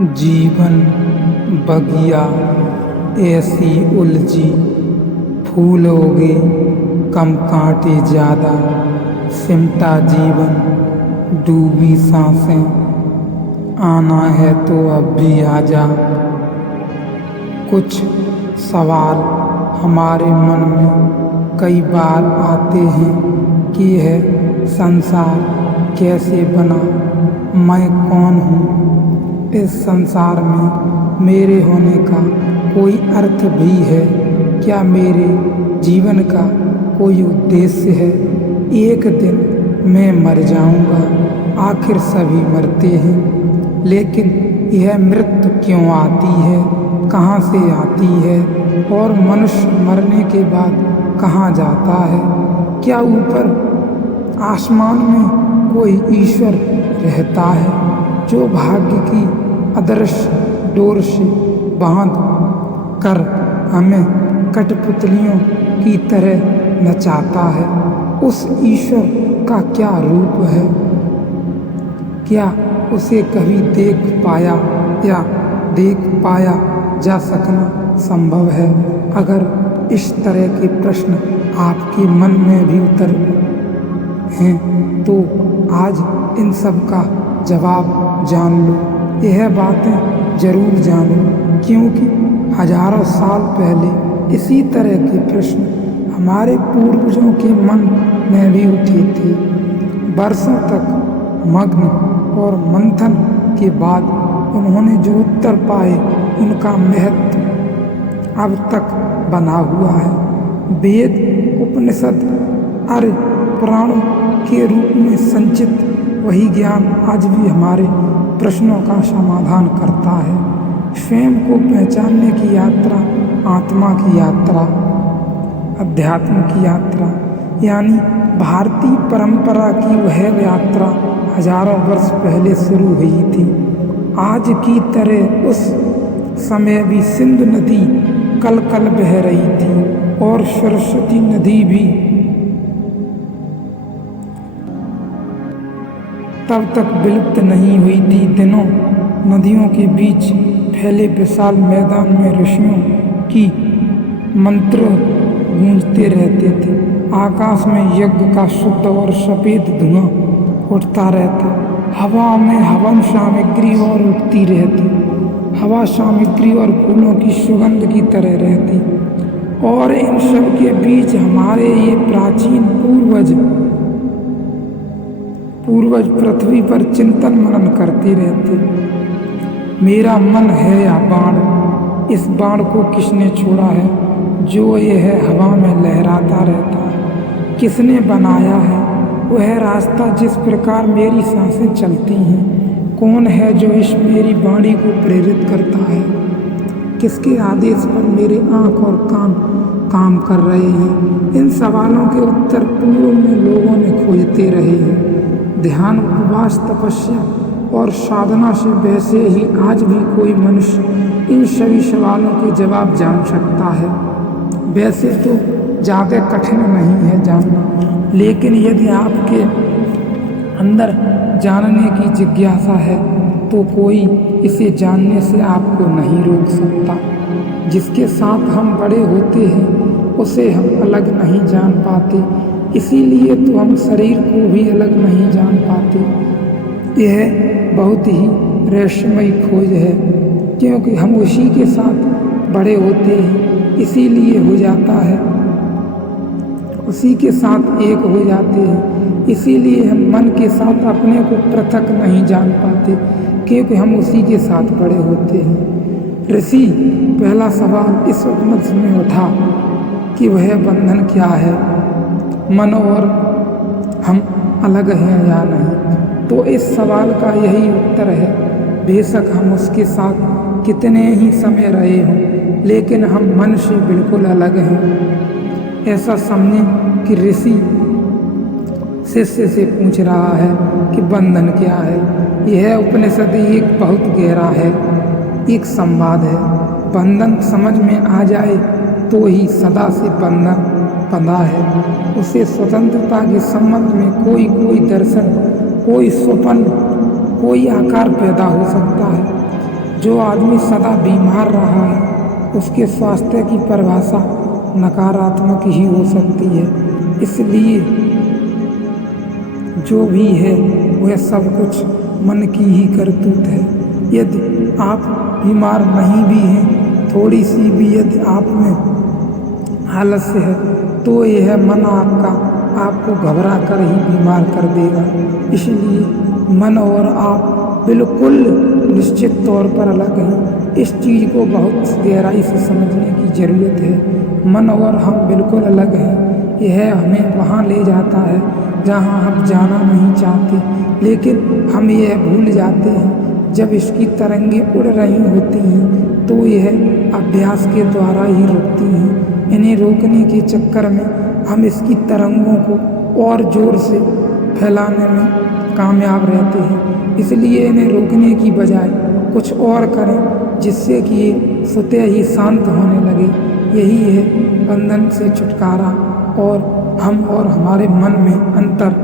जीवन बगिया ऐसी उलझी, फूल उगे कम कांटे ज़्यादा, सिमटा जीवन डूबी सांसें, आना है तो अब भी आजा। कुछ सवाल हमारे मन में कई बार आते हैं कि यह संसार कैसे बना, मैं कौन हूँ, इस संसार में मेरे होने का कोई अर्थ भी है क्या, मेरे जीवन का कोई उद्देश्य है। एक दिन मैं मर जाऊंगा, आखिर सभी मरते हैं, लेकिन यह मृत्यु क्यों आती है, कहाँ से आती है, और मनुष्य मरने के बाद कहाँ जाता है। क्या ऊपर आसमान में कोई ईश्वर रहता है जो भाग्य की अदृश्य डोर से बांध कर हमें कठपुतलियों की तरह नचाता है। उस ईश्वर का क्या रूप है, क्या उसे कभी देख पाया या देख पाया जा सकना संभव है। अगर इस तरह के प्रश्न आपके मन में भी उतर हैं तो आज इन सब का जवाब जान लो। यह बातें जरूर जानो, क्योंकि हजारों साल पहले इसी तरह के प्रश्न हमारे पूर्वजों के मन में भी उठे थे। वर्षों तक मग्न और मंथन के बाद उन्होंने जो उत्तर पाए उनका महत्व अब तक बना हुआ है। वेद, उपनिषद, आर्य पुराणों के रूप में संचित वही ज्ञान आज भी हमारे प्रश्नों का समाधान करता है। स्वयं को पहचानने की यात्रा, आत्मा की यात्रा, अध्यात्म की यात्रा, यानी भारतीय परंपरा की वह यात्रा हजारों वर्ष पहले शुरू हुई थी। आज की तरह उस समय भी सिंधु नदी कल कल बह रही थी और सरस्वती नदी भी तब तक विलुप्त नहीं हुई थी। दिनों नदियों के बीच फैले विशाल मैदान में ऋषियों की मंत्र गूंजते रहते थे। आकाश में यज्ञ का शुद्ध और सफेद धुआं उठता रहता। हवा में हवन सामग्री और उठती रहती। हवा सामग्री और फूलों की सुगंध की तरह रहती। और इन सब के बीच हमारे ये प्राचीन पूर्वज पृथ्वी पर चिंतन मनन करते रहते। मेरा मन है या बाण, इस बाण को किसने छोड़ा है जो यह हवा में लहराता रहता है। किसने बनाया है वह रास्ता जिस प्रकार मेरी सांसें चलती हैं। कौन है जो इस मेरी वाणी को प्रेरित करता है। किसके आदेश पर मेरे आँख और कान काम कर रहे हैं। इन सवालों के उत्तर पूर्व में लोगों ने खोजते रहे हैं। ध्यान, उपवास, तपस्या और साधना से वैसे ही आज भी कोई मनुष्य इन सभी सवालों के जवाब जान सकता है। वैसे तो ज़्यादा कठिन नहीं है जानना, लेकिन यदि आपके अंदर जानने की जिज्ञासा है तो कोई इसे जानने से आपको नहीं रोक सकता। जिसके साथ हम बड़े होते हैं उसे हम अलग नहीं जान पाते, इसीलिए तो हम शरीर को भी अलग नहीं जान पाते। यह बहुत ही रहस्यमयी खोज है, क्योंकि हम उसी के साथ बड़े होते हैं, इसीलिए हो जाता है। उसी के साथ एक हो जाते हैं, इसीलिए हम मन के साथ अपने को पृथक नहीं जान पाते, क्योंकि हम उसी के साथ बड़े होते हैं। ऋषि, पहला सवाल इस उपनिषद में उठा कि वह बंधन क्या है, मन और हम अलग हैं या नहीं। तो इस सवाल का यही उत्तर है, बेशक हम उसके साथ कितने ही समय रहे हों, लेकिन हम मन से बिल्कुल अलग हैं। ऐसा समझें कि ऋषि शिष्य से पूछ रहा है कि बंधन क्या है। यह उपनिषद एक बहुत गहरा है, एक संवाद है। बंधन समझ में आ जाए तो ही सदा से बंधन बंधा है। उसे स्वतंत्रता के संबंध में कोई दर्शन, कोई स्वप्न, कोई आकार पैदा हो सकता है, जो आदमी सदा बीमार रहा है उसके स्वास्थ्य की परिभाषा नकारात्मक ही हो सकती है। इसलिए जो भी है वह सब कुछ मन की ही करतूत है। यदि आप बीमार नहीं भी हैं, थोड़ी सी भी यदि आप में आलस्य है तो यह मन आपको घबरा कर ही बीमार कर देगा। इसलिए मन और आप बिल्कुल निश्चित तौर पर अलग हैं। इस चीज़ को बहुत गहराई से समझने की ज़रूरत है। मन और हम बिल्कुल अलग हैं। यह हमें वहाँ ले जाता है जहाँ हम जाना नहीं चाहते, लेकिन हम यह भूल जाते हैं जब इसकी तरंगें उड़ रही होती हैं तो यह अभ्यास के द्वारा ही रुकती हैं। इन्हें रोकने के चक्कर में हम इसकी तरंगों को और ज़ोर से फैलाने में कामयाब रहते हैं। इसलिए इन्हें रोकने की बजाय कुछ और करें जिससे कि ये स्वतः ही शांत होने लगे। यही है बंधन से छुटकारा और हम और हमारे मन में अंतर।